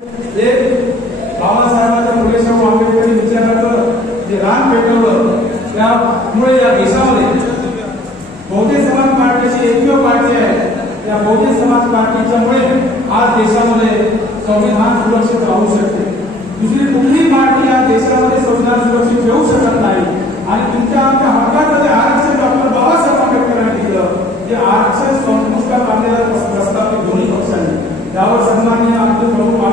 जे बाबासाहेबांच्या फुलेशाहू आंबेडकरी विचाराचं जे रान पेटवलं त्यामुळे या देशामध्ये बहुजन समाज पार्टीची एकमेव पार्टी आहे. या बहुजन समाज पार्टीच्यामुळे आज देशामध्ये संविधान सुरक्षित राहू शकते. दुसरी कुठलीही पार्टी या देशामध्ये संविधान सुरक्षित ठेवू शकत नाही. आणि तुमच्या आमच्या हक्काचं जे आरक्षण डॉक्टर बाबासाहेब आंबेडकरांनी दिलं ते आरक्षण संपुष्टात आणलेलं प्रस्तावित दोन्ही पक्षांनी त्यावर सन्माननीय आमचे प्रमुख